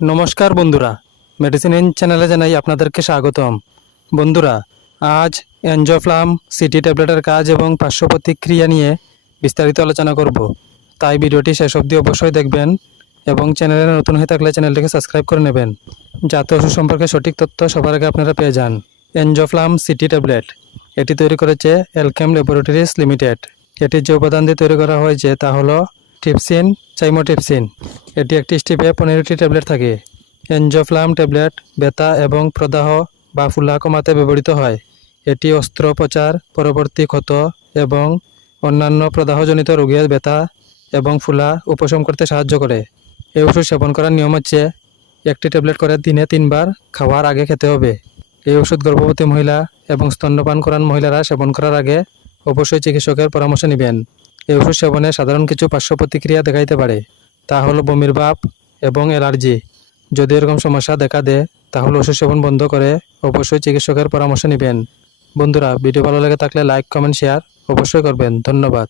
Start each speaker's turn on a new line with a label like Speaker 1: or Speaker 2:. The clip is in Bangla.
Speaker 1: নমস্কার বন্ধুরা। মেডিসিন ইন চ্যানেলে জানাই আপনাদেরকে স্বাগতম। বন্ধুরা, আজ এনজোফ্লাম সিটি ট্যাবলেটের কাজ এবং পার্শ্ব প্রতিক্রিয়া নিয়ে বিস্তারিত আলোচনা করব। তাই ভিডিওটি শেষ অবধি অবশ্যই দেখবেন এবং চ্যানেলে নতুন হয়ে থাকলে চ্যানেলটিকে সাবস্ক্রাইব করে নেবেন। যাতে ওষুধ সম্পর্কে সঠিক তথ্য সবার আগে আপনারা পেয়ে যান। এনজোফ্লাম সিটি ট্যাবলেট এটি তৈরি করেছে এলকেম ল্যাবরেটরিজ লিমিটেড এটির যে উপাদান দিয়ে তৈরি করা হয়েছে তা হলো টিপসিন চাইমোটিপসিন এটি একটি স্টিপে পনেরোটি ট্যাবলেট থাকে। এনজোফ্লাম ট্যাবলেট ব্যথা এবং প্রদাহ বা ফুলা কমাতে ব্যবহৃত হয়। এটি অস্ত্রোপচার, পরবর্তী ক্ষত এবং অন্যান্য প্রদাহজনিত রোগের ব্যথা এবং ফুলা উপশম করতে সাহায্য করে। এই ওষুধ সেবন করার নিয়ম হচ্ছে, একটি ট্যাবলেট করে দিনে তিনবার খাওয়ার আগে খেতে হবে। এই ওষুধ গর্ভবতী মহিলা এবং স্তন্যপান করান মহিলারা সেবন করার আগে অবশ্যই চিকিৎসকের পরামর্শ নেবেন। এই ওষুধ সেবনে সাধারণ কিছু পার্শ্ব প্রতিক্রিয়া দেখাইতে পারে, তা হলো বমির ভাব এবং অ্যালার্জি। যদি এরকম সমস্যা দেখা দেয়, তাহলে ওষুধ সেবন বন্ধ করে অবশ্যই চিকিৎসকের পরামর্শ নেবেন। বন্ধুরা, ভিডিও ভালো লাগে থাকলে লাইক, কমেন্ট, শেয়ার অবশ্যই করবেন। ধন্যবাদ।